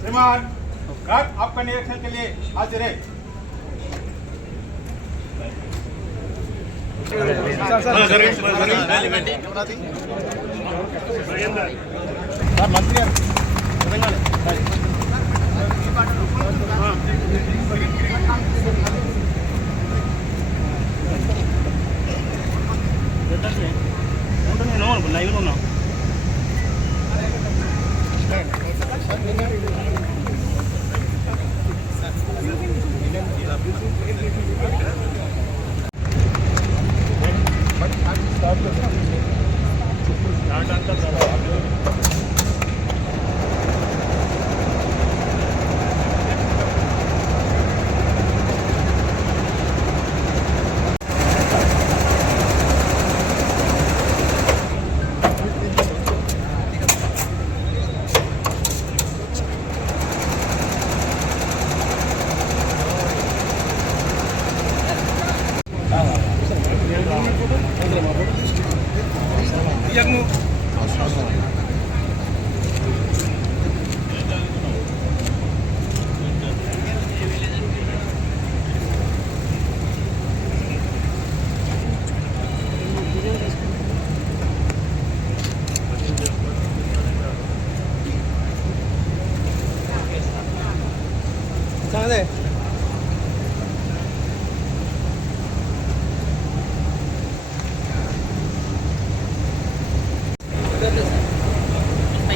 श्रीमान आपका निरीक्षण के लिए हाजिर है।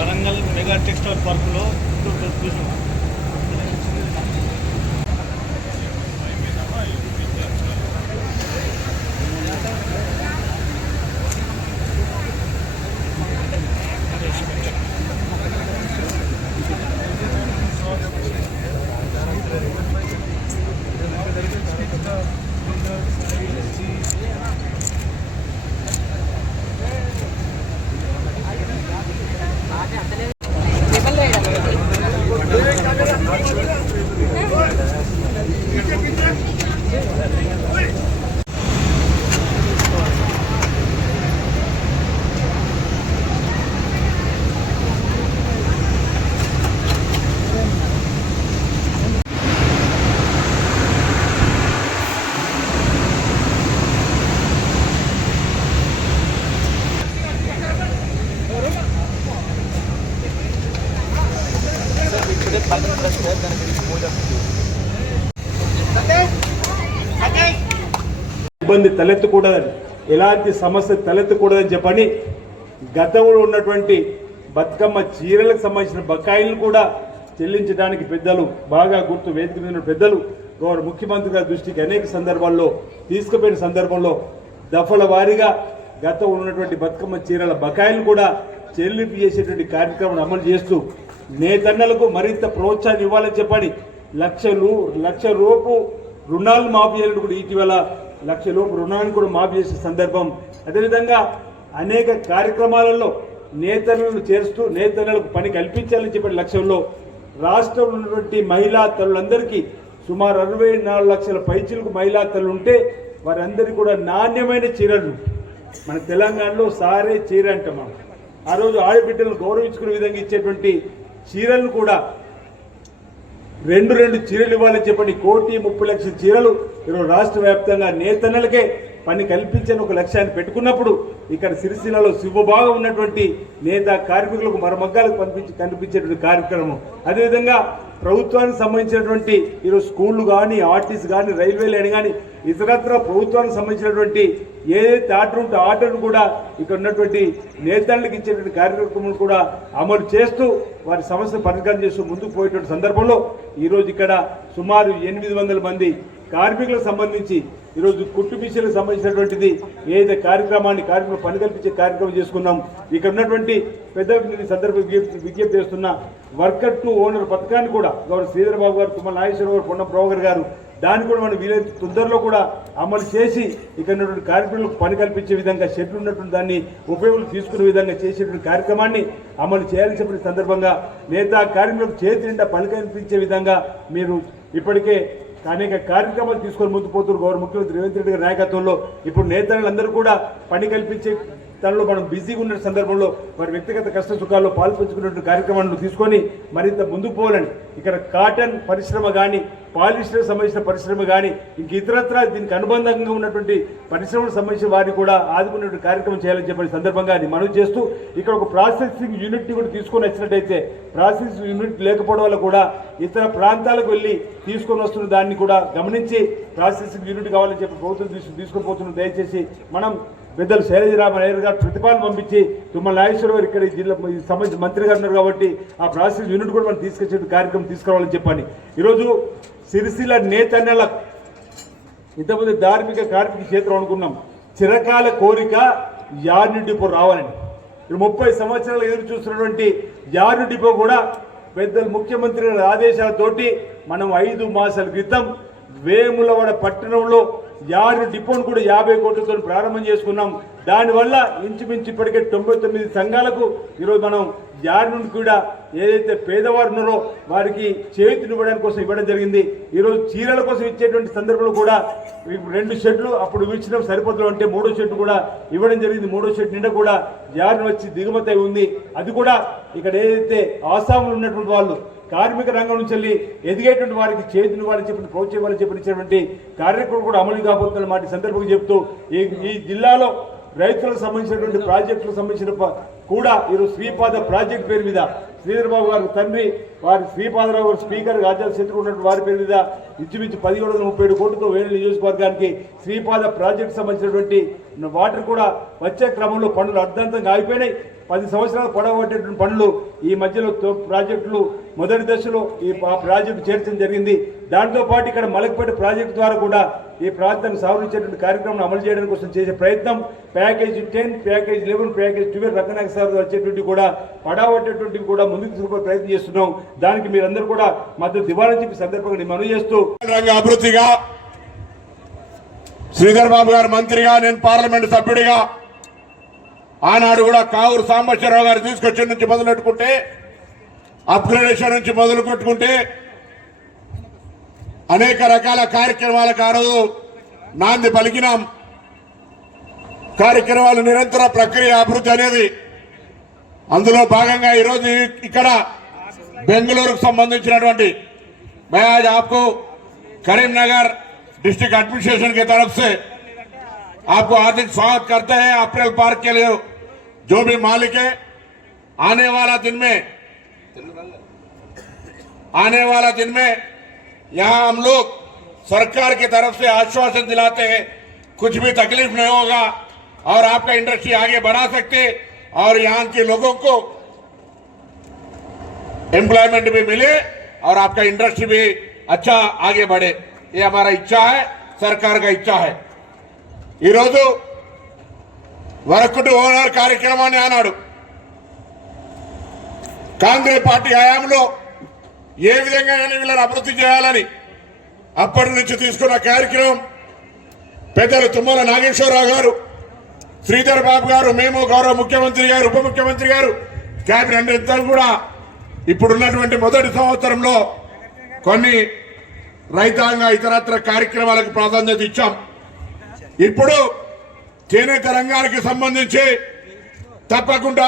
వరంగల్ మెగా టెక్స్టైల్ పార్కులో ఇబ్బంది తలెత్తకూడదని, ఎలాంటి సమస్య తలెత్తకూడదని చెప్పని గతంలో ఉన్నటువంటి బతుకమ్మ చీరలకు సంబంధించిన బకాయిలను కూడా చెల్లించడానికి పెద్దలు బాగా గుర్తు వేదిక మీద పెద్దలు గౌరవ ముఖ్యమంత్రి గారి దృష్టికి అనేక సందర్భాల్లో తీసుకుపోయిన సందర్భంలో దఫల వారీగా గతంలో ఉన్నటువంటి బతుకమ్మ చీరల బకాయిలను కూడా చెల్లింపు చేసేటువంటి కార్యక్రమం అమలు చేస్తూ నేతన్నలకు మరింత ప్రోత్సాహం ఇవ్వాలని చెప్పని లక్ష రూపు రుణాలు మాఫీ చేయాలని కూడా ఇటీవల 1,00,000 లోపు రుణాలను కూడా మాఫీ చేసే సందర్భం. అదేవిధంగా అనేక కార్యక్రమాలలో నేతన్నలను చేరుస్తూ నేతన్నలకు పని కల్పించాలని చెప్పిన లక్ష్యంలో రాష్ట్రంలో ఉన్నటువంటి మహిళా తల్లులందరికీ సుమారు 64 లక్షల పైచిలకు మహిళా తల్లులు ఉంటే వారందరికీ కూడా నాణ్యమైన చీరలు, మన తెలంగాణలో సారే చీర అంటాం. ఆ రోజు ఆడబిడ్డలను గౌరవించుకునే విధంగా ఇచ్చేటువంటి చీరలను కూడా రెండు చీరలు ఇవ్వాలని చెప్పండి. 1,30,00,000 చీరలు ఈరోజు రాష్ట్ర వ్యాప్తంగా నేతన్నలకే పని కల్పించని ఒక లక్ష్యాన్ని పెట్టుకున్నప్పుడు ఇక్కడ సిరిసిల్లలో శివభాగం ఉన్నటువంటి నేత కార్మికులకు మరమగ్గాలకు కనిపించేటువంటి కార్యక్రమం. అదేవిధంగా ప్రభుత్వానికి సంబంధించినటువంటి ఈరోజు స్కూళ్ళు కానీ, ఆర్టీసీ కానీ, రైల్వే లైన్ కానీ, ఇతరత్ర ప్రభుత్వానికి సంబంధించినటువంటి ఏదైతే ఆర్డర్ ఉంటే ఆర్డర్ను కూడా ఇక్కడ ఉన్నటువంటి నేతలకు ఇచ్చేటువంటి కార్యక్రమం కూడా అమలు చేస్తూ వారి సమస్యను పరిష్కారం చేస్తూ ముందుకు పోయేటువంటి సందర్భంలో ఈరోజు ఇక్కడ సుమారు 800 మంది కార్మికులకు సంబంధించి ఈరోజు కుట్టు మిషన్లకు సంబంధించినటువంటిది ఏదైతే కార్యక్రమం పని కల్పించే కార్యక్రమం చేసుకున్నాం. ఇక్కడ ఉన్నటువంటి పెద్ద సందర్భం విజ్ఞప్తి చేస్తున్న వర్కర్ టు ఓనర్ పథకాన్ని కూడా గౌరవ శ్రీధర్ బాబు గారు, తుమ్మల నాగేశ్వర గారు, పొన్నం ప్రభాకర్ గారు దాన్ని కూడా మనం వీలైతే తొందరలో కూడా అమలు చేసి ఇక్కడ ఉన్నటువంటి కార్మికులకు పని కల్పించే విధంగా షెడ్లు ఉన్నటువంటి దాన్ని ఉపయోగం తీసుకునే విధంగా చేసేటువంటి కార్యక్రమాన్ని అమలు చేయాలని చెప్పిన సందర్భంగా నేతా కార్మికులకు చేతి నిండా పని కల్పించే విధంగా మీరు ఇప్పటికే అనేక కార్యక్రమాలు తీసుకొని ముందు పోతున్నారు. గౌరవ ముఖ్యమంత్రి రేవంత్ రెడ్డి గారి నాయకత్వంలో ఇప్పుడు నేతలందరూ కూడా పని కల్పించే దానిలో మనం బిజీగా ఉన్న సందర్భంలో వారి వ్యక్తిగత కష్ట సుఖాల్లో పాల్పంచుకున్నటువంటి కార్యక్రమాలను తీసుకొని మరింత ముందుకు పోవాలని ఇక్కడ కాటన్ పరిశ్రమ కానీ పాలిస్టర్ సంబంధించిన పరిశ్రమ కానీ ఇంక ఇతరత్ర దీనికి అనుబంధంగా ఉన్నటువంటి పరిశ్రమలకు సంబంధించిన వారిని కూడా ఆదుకునేటువంటి కార్యక్రమం చేయాలని చెప్పిన సందర్భంగా మనవి చేస్తూ ఇక్కడ ఒక ప్రాసెసింగ్ యూనిట్ని కూడా తీసుకొని వచ్చినట్టయితే ప్రాసెసింగ్ యూనిట్ లేకపోవడం వల్ల కూడా ఇతర ప్రాంతాలకు వెళ్ళి తీసుకొని వస్తున్న దాన్ని కూడా గమనించి ప్రాసెసింగ్ యూనిట్ కావాలని చెప్పి ప్రభుత్వం తీసుకొని పోతున్న దయచేసి మనం పెద్దలు శైలజరామయ్య గారు ప్రతిపాదన పంపించి తుమ్మల నాగేశ్వర గారు ఇక్కడ జిల్లా సంబంధించిన మంత్రి గారు ఉన్నారు కాబట్టి ఆ ప్రాసెస్ యూనిట్ కూడా మనం తీసుకొచ్చే కార్యక్రమం తీసుకురావాలని చెప్పని ఈరోజు సిరిసిల్ల నేతన్నెల ఇంతకుముందు ధార్మిక కార్మిక క్షేత్రం అనుకున్నాం. చిరకాల కోరిక యార్ని డిపో రావాలని 30 సంవత్సరాలు ఎదురు చూస్తున్నటువంటి యార్ని డిపో కూడా పెద్దలు ముఖ్యమంత్రి గారి ఆదేశాలతోటి మనం 5 మాసాల క్రితం వేములవాడ పట్టణంలో యార్డు డిపోను కూడా 50 కోట్లతో ప్రారంభం చేసుకున్నాం. దానివల్ల ఇంచుమించు ఇప్పటికే 99 సంఘాలకు ఈరోజు మనం యార్డు నుండి కూడా ఏదైతే పేదవారు ఉన్నారో వారికి చేతినివ్వడానికి కోసం ఇవ్వడం జరిగింది. ఈరోజు చీరల కోసం ఇచ్చేటువంటి సందర్భంలో కూడా 2 షెడ్లు అప్పుడు ఇచ్చిన సరిపోతులు అంటే 3వ షెడ్ కూడా ఇవ్వడం జరిగింది. 3వ షెడ్ నిండా కూడా యార్డు వచ్చి దిగుమతి ఉంది. అది కూడా ఇక్కడ ఏదైతే ఆసాములు ఉన్నటువంటి వాళ్ళు కార్మిక రంగం నుంచి వెళ్ళి ఎదిగేటువంటి వారికి చేతులు వాళ్ళని చెప్పిన ప్రోత్సాహాలు చెప్పినటువంటి కార్యక్రమం కూడా అమలు కాబోతున్న మాట సందర్భంగా చెప్తూ ఈ జిల్లాలో రైతులకు సంబంధించినటువంటి ప్రాజెక్టులకు సంబంధించిన కూడా ఈరోజు శ్రీపాద ప్రాజెక్ట్ పేరు మీద శ్రీధర్ బాబు గారు తండ్రి వారి శ్రీపాదరావు గారు స్పీకర్ ఆచార్య శత్రువు ఉన్నటువంటి వారి పేరు మీద ఇంచుమించు 1737 కోట్లతో వేణు నియోజకవర్గానికి శ్రీపాద ప్రాజెక్టు సంబంధించినటువంటి వాటర్ కూడా వచ్చే క్రమంలో పనులు అర్ధాంతంగా ఆగిపోయినాయి. 10 సంవత్సరాలు పొడవబట్టేటువంటి పనులు ఈ మధ్యలో ప్రాజెక్టులు మొదటి దశలో ఈ ప్రాజెక్టు చేర్చడం జరిగింది. దాంతో పాటు ఇక్కడ మలకపేట ప్రాజెక్టు ద్వారా కూడా ఈ ప్రాంతాన్ని సాగుచేటువంటి కార్యక్రమం అమలు చేయడం కోసం చేసే ప్రయత్నం package 10, package 11, package 12 Ranganayaka sir వచ్చేటువంటి కూడా పడవట్టేటువంటివి కూడా ముందుకు తీసుకుపోయే ప్రయత్నం చేస్తున్నాం. దానికి మీరందరూ కూడా మద్దతు ఇవ్వాలని చెప్పి సందర్భంగా మనవి చేస్తూ రంగ అభివృద్ధిగా శ్రీధర్ బాబు గారు మంత్రిగా నేను పార్లమెంట్ సభ్యుడిగా ఆనాడు కూడా కావూరు సాంబశివరావు గారు తీసుకొచ్చిన నుంచి మొదలెట్టుకుంటే అప్గ్రేడేషన్ నుంచి మొదలు పెట్టుకుంటే అనేక రకాల కార్యక్రమాలకు ఆ రోజు నాంది పలికినాం. కార్యక్రమాలు నిరంతర ప్రక్రియ అభివృద్ధి అనేది అందులో భాగంగా ఈరోజు ఇక్కడ బెంగళూరుకు సంబంధించినటువంటి मैं आज आपको करीमनगर डिस्ट्रिक्ट एडमिनिस्ट्रेशन की तरफ से आपको हार्दिक स्वागत करते हैं. अप्रैल पार्क के लिए जो भी मालिक है आने वाला दिन में यहाँ हम लोग सरकार की तरफ से आश्वासन दिलाते हैं कुछ भी तकलीफ नहीं होगा और आपका इंडस्ट्री आगे बढ़ा सकते और यहाँ के लोगों को एम्प्लॉयमेंट भी मिले और आपका इंडस्ट्री भी अच्छा आगे बढ़े. ये हमारा इच्छा है, सरकार का इच्छा है. ఈ రోజు వరకుటి ఓనర్ కార్యక్రమాన్ని ఆనాడు కాంగ్రెస్ పార్టీ హయాంలో ఏ విధంగా వీళ్ళని అభివృద్ధి చేయాలని అప్పటి నుంచి తీసుకున్న కార్యక్రమం పెద్దలు తుమ్మల నాగేశ్వరరావు గారు, శ్రీధర్ బాబు గారు, మేము గౌరవ ముఖ్యమంత్రి గారు, ఉప ముఖ్యమంత్రి గారు, కేబినెట్ ఇద్దరు కూడా ఇప్పుడున్నటువంటి మొదటి సంవత్సరంలో కొన్ని రైతాంగ ఇతరత్ర కార్యక్రమాలకు ప్రాధాన్యత ఇచ్చాం. ఇప్పుడు చేనేత రంగానికి సంబంధించి తప్పకుండా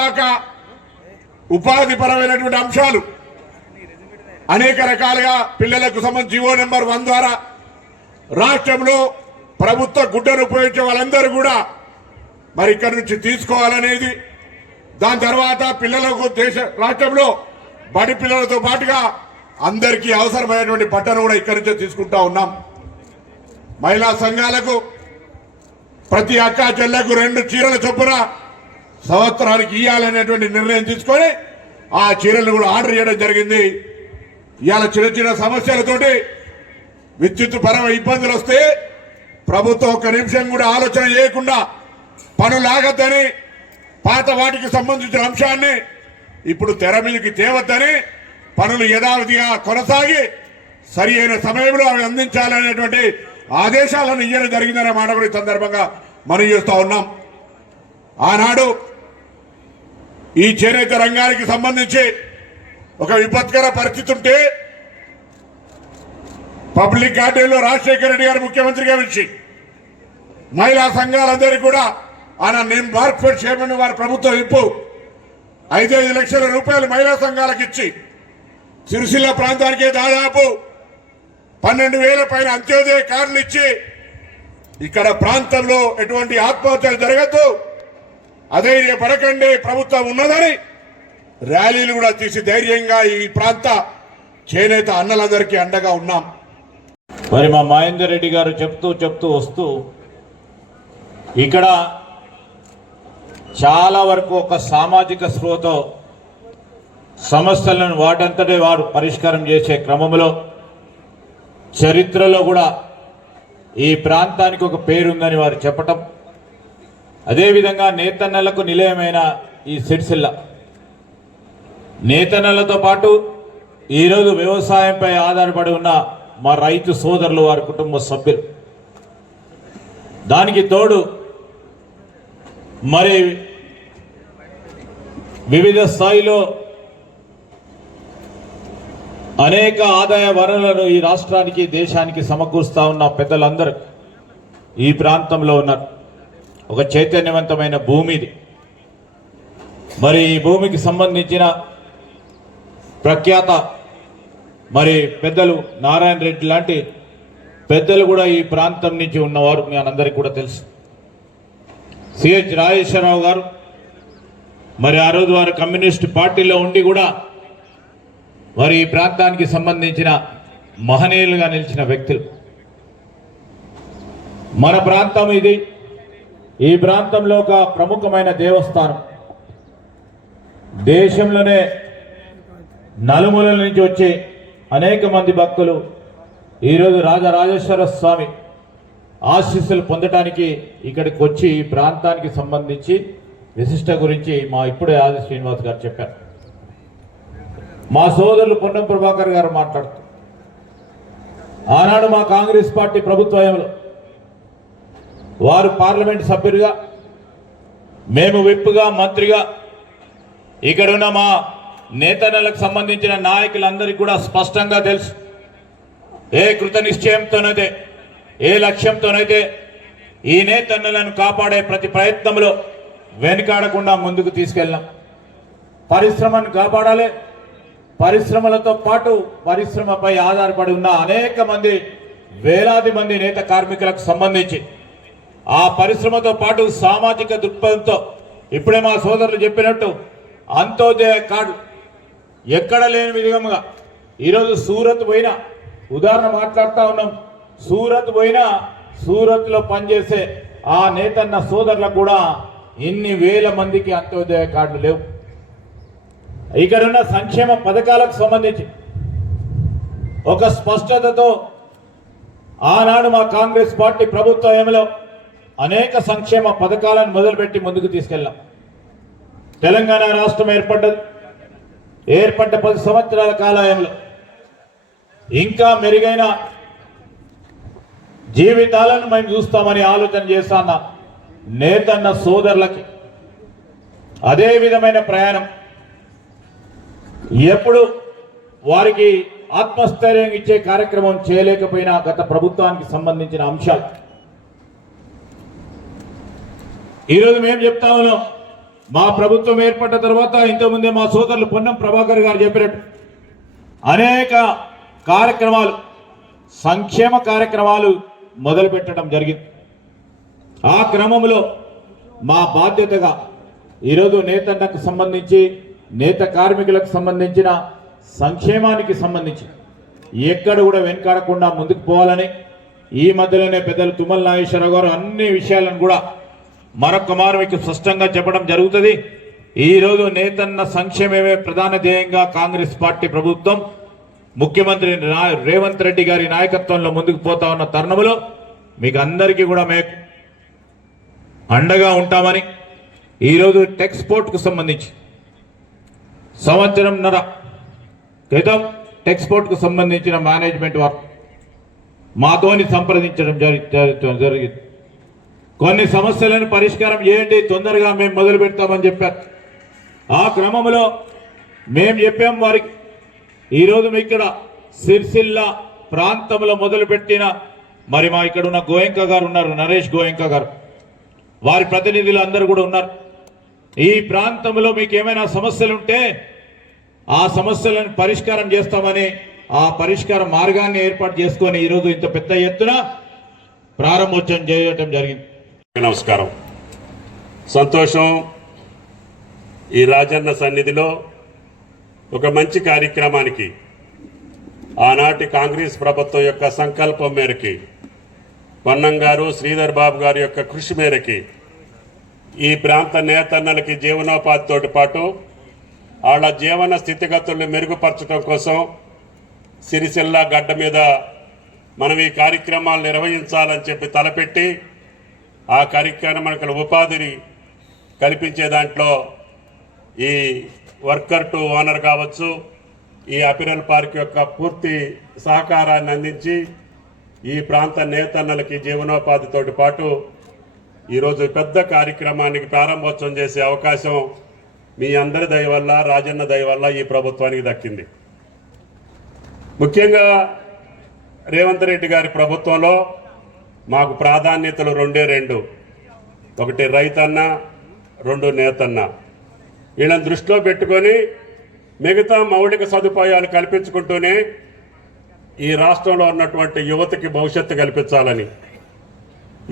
ఉపాధి పరమైనటువంటి అంశాలు అనేక రకాలుగా పిల్లలకు సంబంధించి జీవో నెంబర్ 1 ద్వారా రాష్ట్రంలో ప్రభుత్వ గుడ్డను ఉపయోగించే వాళ్ళందరూ కూడా మరి ఇక్కడి నుంచి తీసుకోవాలనేది, దాని తర్వాత పిల్లలకు రాష్ట్రంలో బడి పిల్లలతో పాటుగా అందరికీ అవసరమైనటువంటి బట్టను కూడా ఇక్కడి నుంచే తీసుకుంటా ఉన్నాం. మహిళా సంఘాలకు ప్రతి అక్క చెల్లకు 2 చీరల చొప్పున సంవత్సరానికి ఇవ్వాలనేటువంటి నిర్ణయం తీసుకొని ఆ చీరలు కూడా ఆర్డర్ చేయడం జరిగింది. ఇవాళ చిన్న చిన్న సమస్యలతోటి విద్యుత్ పరమైన ఇబ్బందులు వస్తే ప్రభుత్వం ఒక్క నిమిషం కూడా ఆలోచన చేయకుండా పనులు ఆగద్దని, పాత వాటికి సంబంధించిన అంశాన్ని ఇప్పుడు తెర మీదకి తేవద్దని పనులు యథావిధిగా కొనసాగి సరి అయిన సమయంలో అవి అందించాలనేటువంటి ఆదేశాలను ఇయ్యడం జరిగిందనే మాట కూడా ఈ సందర్భంగా మనం చేస్తూ ఉన్నాం. ఆనాడు ఈ చేనేత రంగానికి సంబంధించి ఒక విపత్కర పరిస్థితి ఉంటే పబ్లిక్ గార్డెన్లో రాజశేఖర రెడ్డి గారు ముఖ్యమంత్రిగా పిలిచి మహిళా సంఘాలందరికీ కూడా ఆయన నేమ్ మార్క్ఫెడ్ చైర్మన్ వారి ప్రభుత్వం ఇప్పు 5 లక్షల రూపాయలు మహిళా సంఘాలకు ఇచ్చి సిరిసిల్ల ప్రాంతానికి దాదాపు 12,000 పైన అంత్యోదయ కార్డులు ఇచ్చి ఇక్కడ ప్రాంతంలో ఎటువంటి ఆత్మహత్యలు జరగద్దు, అధైర్యపడకండి, ప్రభుత్వం ఉన్నదని ర్యాలీలు కూడా తీసి ధైర్యంగా ఈ ప్రాంత చేనేత అన్నలందరికీ అండగా ఉన్నాం. మరి మా మహేందర్ రెడ్డి గారు చెప్తూ వస్తూ ఇక్కడ చాలా వరకు ఒక సామాజిక స్పృహతో సమస్యలను వాటంతటే వారు పరిష్కారం చేసే క్రమంలో చరిత్రలో కూడా ఈ ప్రాంతానికి ఒక పేరుందని వారు చెప్పటం, అదేవిధంగా నేతన్నలకు నిలయమైన ఈ సిరిసిల్ల నేతన్నలతో పాటు ఈరోజు వ్యవసాయంపై ఆధారపడి ఉన్న మా రైతు సోదరులు వారి కుటుంబ సభ్యులు, దానికి తోడు మరి వివిధ స్థాయిలో అనేక ఆదాయ వనరులను ఈ రాష్ట్రానికి దేశానికి సమకూరుస్తా ఉన్న పెద్దలందరూ ఈ ప్రాంతంలో ఉన్నారు. ఒక చైతన్యవంతమైన భూమి ఇది. మరి ఈ భూమికి సంబంధించిన ప్రఖ్యాత మరి పెద్దలు నారాయణ రెడ్డి లాంటి పెద్దలు కూడా ఈ ప్రాంతం నుంచి ఉన్నవారు మీ అందరికీ కూడా తెలుసు. సిహెచ్ రాజేశ్వరరావు గారు మరి ఆ రోజు వారు కమ్యూనిస్ట్ పార్టీలో ఉండి కూడా మరి ఈ ప్రాంతానికి సంబంధించిన మహనీయులుగా నిలిచిన వ్యక్తులు. మన ప్రాంతం ఇది. ఈ ప్రాంతంలో ఒక ప్రముఖమైన దేవస్థానం, దేశంలోనే నలుమూలల నుంచి వచ్చే అనేక మంది భక్తులు ఈరోజు రాజరాజేశ్వర స్వామి ఆశీస్సులు పొందటానికి ఇక్కడికి వచ్చి ఈ ప్రాంతానికి సంబంధించి విశిష్ట గురించి మా ఇప్పుడే ఆది శ్రీనివాస్ గారు చెప్పారు. మా సోదరులు పొన్నం ప్రభాకర్ గారు మాట్లాడుతూ ఆనాడు మా కాంగ్రెస్ పార్టీ ప్రభుత్వంలో వారు పార్లమెంట్ సభ్యుడిగా, మేము విప్పుగా, మంత్రిగా ఇక్కడున్న మా నేతన్నలకు సంబంధించిన నాయకులందరికీ కూడా స్పష్టంగా తెలుసు. ఏ కృత నిశ్చయంతోనైతే, ఏ లక్ష్యంతోనైతే ఈ నేతన్నలను కాపాడే ప్రతి ప్రయత్నంలో వెనుకాడకుండా ముందుకు తీసుకెళ్ళాం. పరిశ్రమను కాపాడాలి, పరిశ్రమలతో పాటు పరిశ్రమపై ఆధారపడి ఉన్న అనేక మంది, వేలాది మంది నేత కార్మికులకు సంబంధించి ఆ పరిశ్రమతో పాటు సామాజిక దృక్పథంతో ఇప్పుడే మా సోదరులు చెప్పినట్టు అంత్యోదయ కార్డు ఎక్కడ లేని విధంగా ఈరోజు సూరత్ పోయినా, ఉదాహరణ మాట్లాడుతూ ఉన్నాం, సూరత్ పోయినా సూరత్లో పనిచేసే ఆ నేతన్న సోదరులకు కూడా ఇన్ని వేల మందికి అంత్యోదయ కార్డులు లేవు. ఇక్కడున్న సంక్షేమ పథకాలకు సంబంధించి ఒక స్పష్టతతో ఆనాడు మా కాంగ్రెస్ పార్టీ ప్రభుత్వంలో అనేక సంక్షేమ పథకాలను మొదలుపెట్టి ముందుకు తీసుకెళ్ళాం. తెలంగాణ రాష్ట్రం ఏర్పడ్డ 10 సంవత్సరాల కాలంలో ఇంకా మెరుగైన జీవితాలను మేము చూస్తామని ఆలోచన చేస్తాన్న నేతన్న సోదరులకి అదే విధమైన ప్రయాణం ఎప్పుడు వారికి ఆత్మస్థైర్యం ఇచ్చే కార్యక్రమం చేయలేకపోయినా గత ప్రభుత్వానికి సంబంధించిన అంశాలు ఈరోజు మేము చెప్తా ఉన్నాం. మా ప్రభుత్వం ఏర్పడ్డ తర్వాత ఇంతకుముందే మా సోదరులు పొన్నం ప్రభాకర్ గారు చెప్పినట్టు అనేక కార్యక్రమాలు, సంక్షేమ కార్యక్రమాలు మొదలు పెట్టడం జరిగింది. ఆ క్రమంలో మా బాధ్యతగా ఈరోజు నేతన్నకు సంబంధించి, నేత కార్మికులకు సంబంధించిన సంక్షేమానికి సంబంధించి ఎక్కడ కూడా వెనుకాడకుండా ముందుకు పోవాలని ఈ మధ్యలోనే పెద్దలు తుమ్మల నాగేశ్వరరావు గారు అన్ని విషయాలను కూడా మరొక మారు మీకు స్పష్టంగా చెప్పడం జరుగుతుంది. ఈరోజు నేతన్న సంక్షేమమే ప్రధాన ధ్యేయంగా కాంగ్రెస్ పార్టీ ప్రభుత్వం ముఖ్యమంత్రి రేవంత్ రెడ్డి గారి నాయకత్వంలో ముందుకు పోతా ఉన్న తరుణంలో మీకు అందరికీ కూడా మేము అండగా ఉంటామని ఈరోజు టెక్స్పోర్ట్కు సంబంధించి 1.5 సంవత్సరం క్రితం ఎక్స్పోర్ట్కు సంబంధించిన మేనేజ్మెంట్ వర్క్ మాతోని సంప్రదించడం జరిగింది. కొన్ని సమస్యలను పరిష్కారం చేయండి, తొందరగా మేము మొదలు పెడతామని చెప్పారు. ఆ క్రమంలో మేము చెప్పాం వారికి, ఈరోజు మీ ఇక్కడ సిరిసిల్ల ప్రాంతంలో మొదలుపెట్టిన మరి మా ఇక్కడ ఉన్న గోయంక గారు ఉన్నారు, నరేష్ గోయంక గారు, వారి ప్రతినిధులు అందరూ కూడా ఉన్నారు. ఈ ప్రాంతంలో మీకు ఏమైనా సమస్యలు ఉంటే ఆ సమస్యలను పరిష్కారం చేస్తామని ఆ పరిష్కార మార్గాన్ని ఏర్పాటు చేసుకొని ఈరోజు ఇంత పెద్ద ఎత్తున ప్రారంభోత్సవం చేయటం జరిగింది. నమస్కారం. సంతోషం. ఈ రాజన్న సన్నిధిలో ఒక మంచి కార్యక్రమానికి ఆనాటి కాంగ్రెస్ ప్రభుత్వం యొక్క సంకల్పం మేరకి, పొన్నం గారు, శ్రీధర్ బాబు గారి యొక్క కృషి మేరకి ఈ ప్రాంత నేతన్నలకి జీవనోపాధితో పాటు వాళ్ళ జీవన స్థితిగతులను మెరుగుపరచడం కోసం సిరిసిల్ల గడ్డ మీద మనం ఈ కార్యక్రమాలు నిర్వహించాలని చెప్పి తలపెట్టి ఆ కార్యక్రమానికి ఉపాధిని కల్పించే దాంట్లో ఈ వర్కర్ టు ఓనర్ కావచ్చు, ఈ అపిరల్ పార్క్ యొక్క పూర్తి సహకారాన్ని అందించి ఈ ప్రాంత నేతన్నలకి జీవనోపాధితో పాటు ఈరోజు పెద్ద కార్యక్రమానికి ప్రారంభోత్సవం చేసే అవకాశం మీ అందరి దయ వల్ల, రాజన్న దయ వల్ల ఈ ప్రభుత్వానికి దక్కింది. ముఖ్యంగా రేవంత్ రెడ్డి గారి ప్రభుత్వంలో మాకు ప్రాధాన్యతలు రెండు. ఒకటి రైతన్న, రెండు నేతన్న. వీళ్ళని దృష్టిలో పెట్టుకొని మిగతా మౌలిక సదుపాయాలు కల్పించుకుంటూనే ఈ రాష్ట్రంలో ఉన్నటువంటి యువతకి భవిష్యత్తు కల్పించాలని,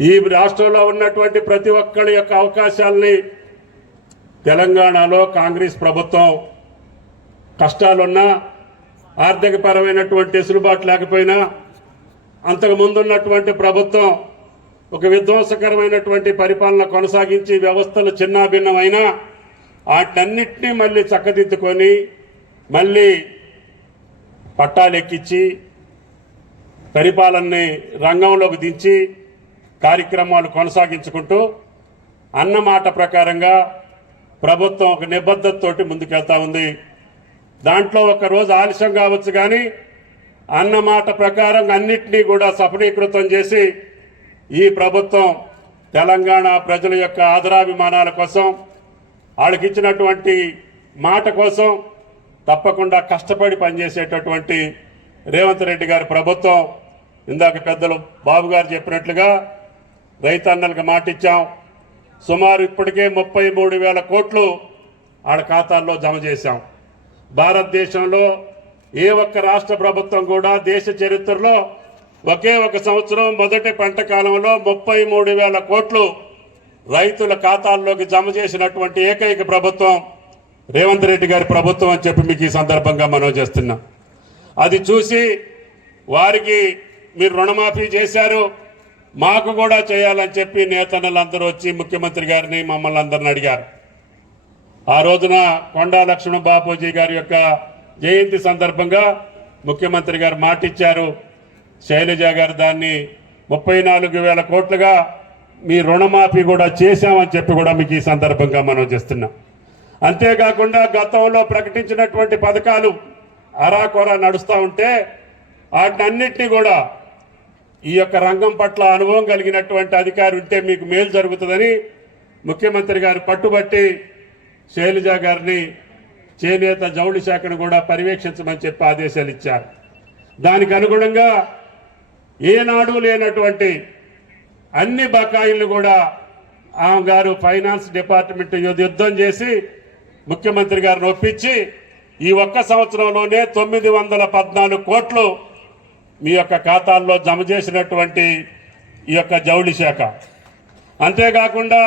ఈ రాష్ట్రంలో ఉన్నటువంటి ప్రతి ఒక్కరి యొక్క అవకాశాలని తెలంగాణలో కాంగ్రెస్ ప్రభుత్వం కష్టాలున్నా, ఆర్థికపరమైనటువంటి వెసులుబాటు లేకపోయినా, అంతకు ముందున్నటువంటి ప్రభుత్వం ఒక విధ్వంసకరమైనటువంటి పరిపాలన కొనసాగించి వ్యవస్థలు చిన్నాభిన్నమైనా వాటన్నిటినీ మళ్ళీ చక్కదిద్దుకొని మళ్ళీ పట్టాలెక్కించి పరిపాలనని రంగంలోకి దించి కార్యక్రమాలు కొనసాగించుకుంటూ అన్నమాట ప్రకారంగా ప్రభుత్వం ఒక నిబద్ధతతోటి ముందుకెళ్తా ఉంది. దాంట్లో ఒక రోజు ఆలస్యం కావచ్చు, కానీ అన్నమాట ప్రకారం అన్నిటినీ కూడా సఫలీకృతం చేసి ఈ ప్రభుత్వం తెలంగాణ ప్రజల యొక్క ఆదరాభిమానాల కోసం, వాళ్ళకి ఇచ్చినటువంటి మాట కోసం తప్పకుండా కష్టపడి పనిచేసేటటువంటి రేవంత్ రెడ్డి గారి ప్రభుత్వం. ఇందాక పెద్దలు బాబు గారు చెప్పినట్లుగా రైతన్నలకు మాట ఇచ్చాం. సుమారు ఇప్పటికే 33,000 కోట్లు వాళ్ళ ఖాతాల్లో జమ చేశాం. భారతదేశంలో ఏ ఒక్క రాష్ట్ర ప్రభుత్వం కూడా దేశ చరిత్రలో ఒకే ఒక సంవత్సరం మొదటి పంట కాలంలో 33,000 కోట్లు రైతుల ఖాతాల్లోకి జమ చేసినటువంటి ఏకైక ప్రభుత్వం రేవంత్ రెడ్డి గారి ప్రభుత్వం అని చెప్పి మీకు ఈ సందర్భంగా మనవి చేస్తున్నాం. అది చూసి వారికి మీరు రుణమాఫీ చేశారు, మాకు కూడా చేయాలని చెప్పి నేతన్నలందరూ వచ్చి ముఖ్యమంత్రి గారిని మమ్మల్ని అందరిని అడిగారు. ఆ రోజున కొండా లక్ష్మణ బాపూజీ గారి యొక్క జయంతి సందర్భంగా ముఖ్యమంత్రి గారు మాటిచ్చారు. శైలజ గారు దాన్ని 34,000 కోట్లుగా మీ రుణమాఫీ కూడా చేశామని చెప్పి కూడా మీకు ఈ సందర్భంగా మనం చేస్తున్నాం. అంతేకాకుండా గతంలో ప్రకటించినటువంటి పథకాలు అరాకొరా నడుస్తూ ఉంటే వాటినన్నింటినీ కూడా ఈ యొక్క రంగం పట్ల అనుభవం కలిగినటువంటి అధికారి ఉంటే మీకు మేలు జరుగుతుందని ముఖ్యమంత్రి గారు పట్టుబట్టి శైలజ గారిని చేనేత జౌళి శాఖను కూడా పర్యవేక్షించమని చెప్పి ఆదేశాలు ఇచ్చారు. దానికి అనుగుణంగా ఏనాడు లేనటువంటి అన్ని బకాయిలను కూడా ఆమె గారు ఫైనాన్స్ డిపార్ట్మెంట్ యుద్ధం చేసి ముఖ్యమంత్రి గారిని ఒప్పించి ఈ ఒక్క సంవత్సరంలోనే 914 కోట్లు మీ యొక్క ఖాతాల్లో జమ చేసినటువంటి ఈ యొక్క జౌళి శాఖ. అంతేకాకుండా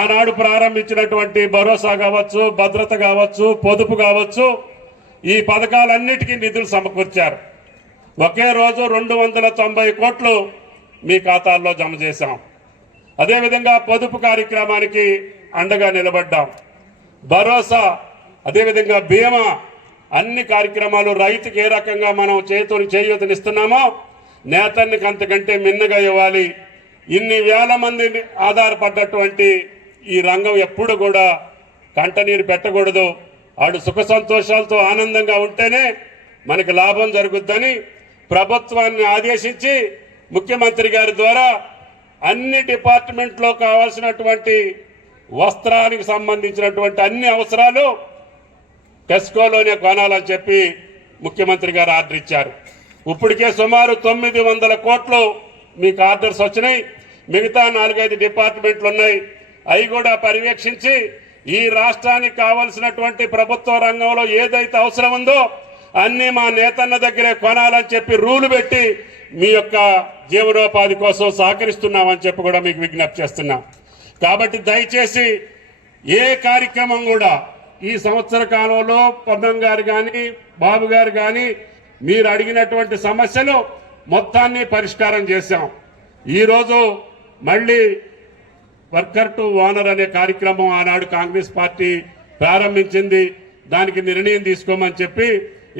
ఆనాడు ప్రారంభించినటువంటి భరోసా కావచ్చు, భద్రత కావచ్చు, పొదుపు కావచ్చు, ఈ పథకాలన్నిటికీ నిధులు సమకూర్చారు. ఒకే రోజు 290 కోట్లు మీ ఖాతాల్లో జమ చేశాం. అదేవిధంగా పొదుపు కార్యక్రమానికి అండగా నిలబడ్డాం. భరోసా, అదేవిధంగా బీమా, అన్ని కార్యక్రమాలు రైతుకి ఏ రకంగా మనం చేయూతనిస్తున్నామో నేతన్నికి అంతకంటే మిన్నగా ఇవ్వాలి. ఇన్ని వేల మంది ఆధారపడ్డటువంటి ఈ రంగం ఎప్పుడు కూడా కంటనీరు పెట్టకూడదు. వాడు సుఖ సంతోషాలతో ఆనందంగా ఉంటేనే మనకు లాభం జరుగుద్దని ప్రభుత్వాన్ని ఆదేశించి ముఖ్యమంత్రి గారి ద్వారా అన్ని డిపార్ట్మెంట్లో కావాల్సినటువంటి వస్త్రానికి సంబంధించినటువంటి అన్ని అవసరాలు టెస్కోలోనే కొనాలని చెప్పి ముఖ్యమంత్రి గారు ఆర్డర్ ఇచ్చారు. ఇప్పటికే సుమారు 900 కోట్లు మీకు ఆర్డర్స్ వచ్చినాయి. మిగతా 4-5 డిపార్ట్మెంట్లు ఉన్నాయి. అవి కూడా పర్యవేక్షించి ఈ రాష్ట్రానికి కావలసినటువంటి ప్రభుత్వ రంగంలో ఏదైతే అవసరం ఉందో అన్నీ మా నేతన్న దగ్గరే కొనాలని చెప్పి రూలు పెట్టి మీ యొక్క జీవనోపాధి కోసం సహకరిస్తున్నామని చెప్పి కూడా మీకు విజ్ఞప్తి చేస్తున్నా. కాబట్టి దయచేసి ఏ కార్యక్రమం కూడా ఈ సంవత్సర కాలంలో పొన్నం గారు కానీ బాబు గారు కానీ మీరు అడిగినటువంటి సమస్యలు మొత్తాన్ని పరిష్కారం చేశాం. ఈరోజు మళ్ళీ వర్కర్ టు ఓనర్ అనే కార్యక్రమం ఆనాడు కాంగ్రెస్ పార్టీ ప్రారంభించింది. దానికి నిర్ణయం తీసుకోమని చెప్పి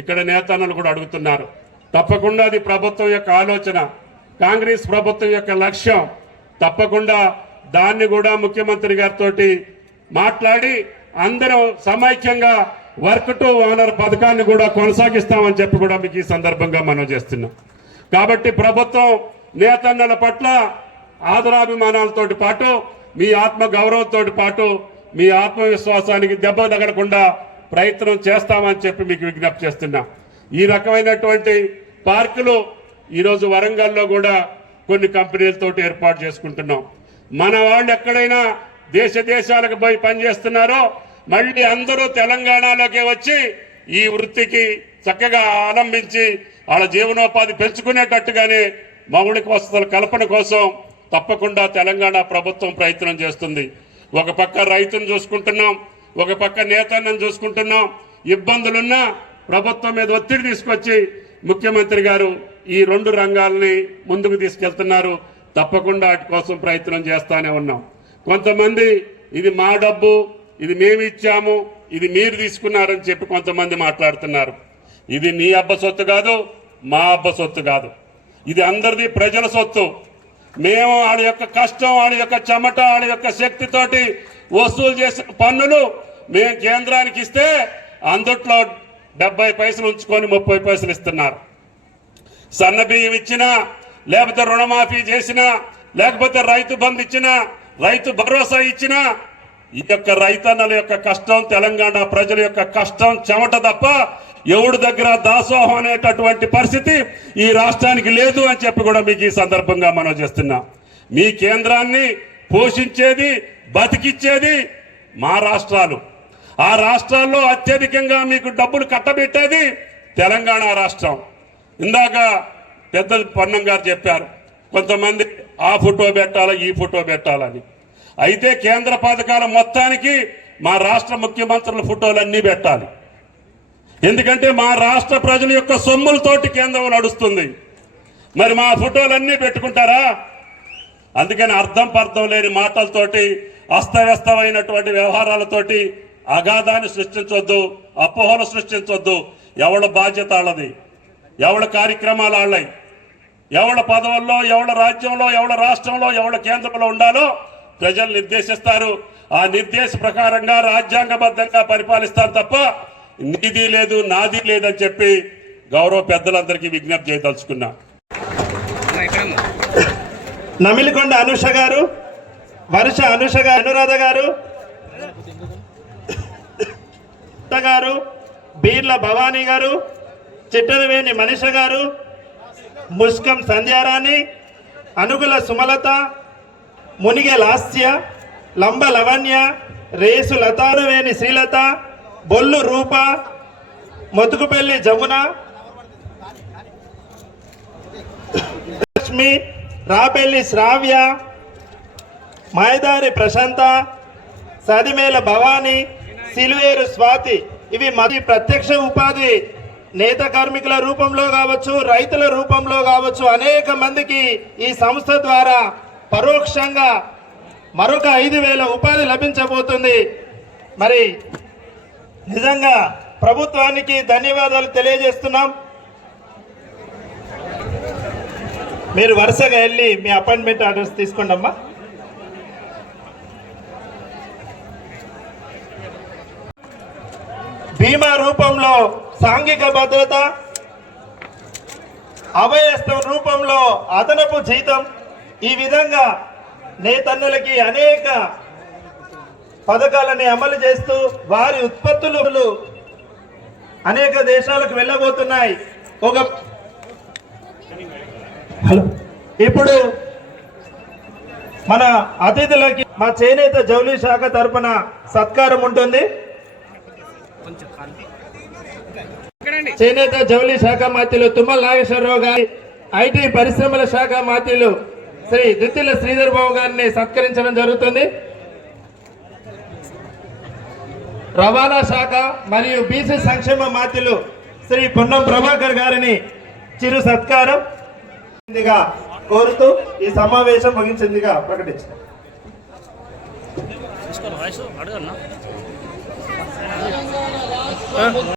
ఇక్కడ నేతన్నలు కూడా అడుగుతున్నారు. తప్పకుండా అది ప్రభుత్వం యొక్క ఆలోచన, కాంగ్రెస్ ప్రభుత్వం యొక్క లక్ష్యం. తప్పకుండా దాన్ని కూడా ముఖ్యమంత్రి గారితో మాట్లాడి అందరం సమైక్యంగా వర్క్ టు ఓనర్ పథకాన్ని కూడా కొనసాగిస్తామని చెప్పి కూడా మీకు ఈ సందర్భంగా మనం చేస్తున్నాం. కాబట్టి ప్రభుత్వం నేతన్నల పట్ల ఆదరాభిమానాలతోటి పాటు మీ ఆత్మ గౌరవంతో పాటు మీ ఆత్మవిశ్వాసానికి దెబ్బ తగలకుండా ప్రయత్నం చేస్తామని చెప్పి మీకు విజ్ఞప్తి చేస్తున్నా. ఈ రకమైనటువంటి పార్కులు ఈరోజు వరంగల్లో కూడా కొన్ని కంపెనీలతో ఏర్పాటు చేసుకుంటున్నాం. మన వాళ్ళు ఎక్కడైనా దేశాలకు పోయి పనిచేస్తున్నారో మళ్ళీ అందరూ తెలంగాణలోకి వచ్చి ఈ వృత్తికి చక్కగా ఆలంబించి వాళ్ళ జీవనోపాధి పెంచుకునేటట్టుగానే మౌలిక వసతుల కల్పన కోసం తప్పకుండా తెలంగాణ ప్రభుత్వం ప్రయత్నం చేస్తుంది. ఒక పక్క రైతును చూసుకుంటున్నాం, ఒక పక్క నేతలను చూసుకుంటున్నాం. ఇబ్బందులున్నా ప్రభుత్వం మీద ఒత్తిడి తీసుకొచ్చి ముఖ్యమంత్రి గారు ఈ 2 రంగాల్ని ముందుకు తీసుకెళ్తున్నారు. తప్పకుండా వాటి కోసం ప్రయత్నం చేస్తానే ఉన్నాం. కొంతమంది ఇది మా డబ్బు, ఇది మేము ఇచ్చాము, ఇది మీరు తీసుకున్నారని చెప్పి కొంతమంది మాట్లాడుతున్నారు. ఇది నీ అబ్బ సొత్తు కాదు, మా అబ్బ సొత్తు కాదు. ఇది అందరిది, ప్రజల సొత్తు. మేము వాళ్ళ యొక్క కష్టం, వాళ్ళ యొక్క చెమట, వాళ్ళ యొక్క శక్తితోటి వసూలు చేసిన పన్నులు మేము కేంద్రానికి ఇస్తే అందుట్లో 70 పైసలు ఉంచుకొని 30 పైసలు ఇస్తున్నారు. సన్న బియ్యం ఇచ్చినా, లేకపోతే రుణమాఫీ చేసినా, లేకపోతే రైతు బంధు ఇచ్చినా, రైతు భరోసా ఇచ్చినా ఈ యొక్క రైతన్నల యొక్క కష్టం, తెలంగాణ ప్రజల యొక్క కష్టం చెమట తప్ప ఎవడి దగ్గర దాసోహం అనేటటువంటి పరిస్థితి ఈ రాష్ట్రానికి లేదు అని చెప్పి కూడా మీకు ఈ సందర్భంగా మనం చేస్తున్నాం. మీ కేంద్రాన్ని పోషించేది, బతికిచ్చేది మా రాష్ట్రాలు. ఆ రాష్ట్రాల్లో అత్యధికంగా మీకు డబ్బులు కట్టబెట్టేది తెలంగాణ రాష్ట్రం. ఇందాక పెద్ద పొన్నం గారు చెప్పారు, కొంతమంది ఆ ఫోటో పెట్టాలా, ఈ ఫోటో పెట్టాలని. అయితే కేంద్ర పథకాల మొత్తానికి మా రాష్ట్ర ముఖ్యమంత్రుల ఫోటోలన్నీ పెట్టాలి. ఎందుకంటే మా రాష్ట్ర ప్రజల యొక్క సొమ్ములతోటి కేంద్రం నడుస్తుంది. మరి మా ఫోటోలన్నీ పెట్టుకుంటారా? అందుకని అర్థం పర్థం లేని మాటలతోటి, అస్తవ్యస్తమైనటువంటి వ్యవహారాలతోటి అగాధాన్ని సృష్టించొద్దు, అపోహలు సృష్టించొద్దు. ఎవళ్ళ బాధ్యత వాళ్ళది, ఎవళ్ళ కార్యక్రమాలు వాళ్ళవి, ఎవళ్ళ పదవుల్లో, ఎవళ్ళ రాజ్యంలో, ఎవళ్ళ రాష్ట్రంలో, ఎవళ్ళ కేంద్రంలో ఉండాలో ప్రజలు నిర్దేశిస్తారు. ఆ నిర్దేశ ప్రకారంగా రాజ్యాంగబద్ధంగా పరిపాలిస్తారు తప్ప నీది లేదు, నాది లేదని చెప్పి గౌరవ పెద్దలందరికీ విజ్ఞప్తి చేయదలుచుకున్నా. నమిలికొండ అనుష గారు, వర్ష అనుష గారు, అనురాధ గారు గారు, బీర్ల భవానీ గారు, చిట్టనవేణి మనిష గారు, ముస్కం సంధ్యారాణి, అనుగుల సుమలత, మునిగె లాస్య, లంబ లవణ్య, రేసు లతానువేణి శ్రీలత, బొల్లు రూప, మొతుకుపల్లి జమున, లక్ష్మి, రాపెల్లి శ్రావ్య, మాయదారి ప్రశాంత, సదిమేల భవానీ, సిలువేరు స్వాతి. ఇవి మరి ప్రత్యక్ష ఉపాధి నేత కార్మికుల రూపంలో కావచ్చు, రైతుల రూపంలో కావచ్చు, అనేక మందికి ఈ సంస్థ ద్వారా పరోక్షంగా మరొక 5,000 ఉపాధి లభించబోతుంది. మరి నిజంగా ప్రభుత్వానికి ధన్యవాదాలు తెలియజేస్తున్నాం. మీరు వరుసగా వెళ్ళి మీ అపాయింట్మెంట్ ఆర్డర్స్ తీసుకోండి అమ్మా. బీమా రూపంలో సాంఘిక భద్రత, అభయస్తం రూపంలో అదనపు జీతం, ఈ విధంగా నేతన్నులకి అనేక పథకాలని అమలు చేస్తూ వారి ఉత్పత్తులు అనేక దేశాలకు వెళ్ళబోతున్నాయి. ఇప్పుడు మన అతిథులకి మా చేనేత జౌళి శాఖ తరపున సత్కారం ఉంటుంది. చేనేత జౌళి శాఖ మంత్రులు తుమ్మల నాగేశ్వరరావు గారి, ఐటీ పరిశ్రమల శాఖ మంత్రులు శ్రీ దుత్తిల శ్రీధర్ బాబు గారిని సత్కరించడం జరుగుతుంది. రవాణా శాఖ మరియు బీసీ సంక్షేమ మంత్రులు శ్రీ పొన్నం ప్రభాకర్ గారిని చిరు సత్కారం కోరుతూ ఈ సమావేశం ముగించిందిగా ప్రకటించారు.